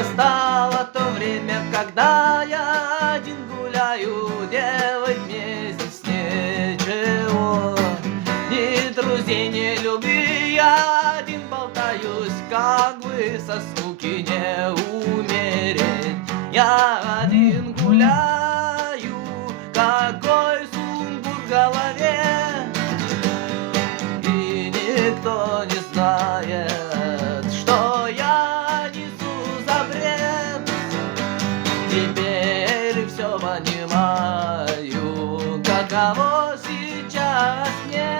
Настало то время, когда я один гуляю, делать мне здесь нечего. Ни друзей, ни любви, я один болтаюсь, как бы со скуки не умереть. Я один гуляю, какой сумбур в голове, и никто не знает, что я несу за бред. Теперь все понимаю, каково сейчас мне.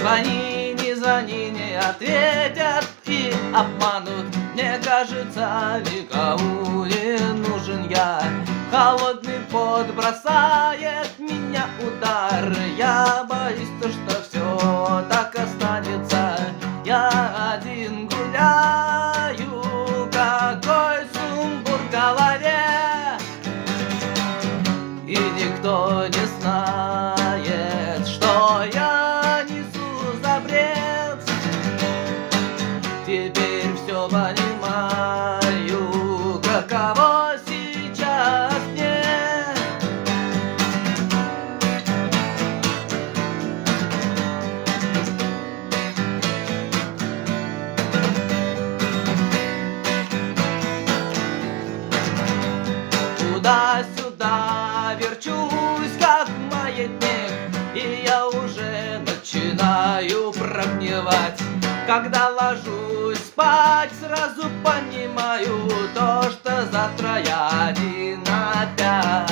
Звони, не звони, не ответят и обманут. Мне кажется, никому не нужен я. Холодный пот бросает меня удар. Я боюсь, что все так останется. Я один гуляю, какой сумбур в голове, и никто не знает, что я несу за бред. Теперь все понимаю, каково сейчас мне. Туда-сюда верчусь, как маятник, и я уже начинаю прогнивать. Когда ложусь спать, сразу понимаю то, что завтра я один опять.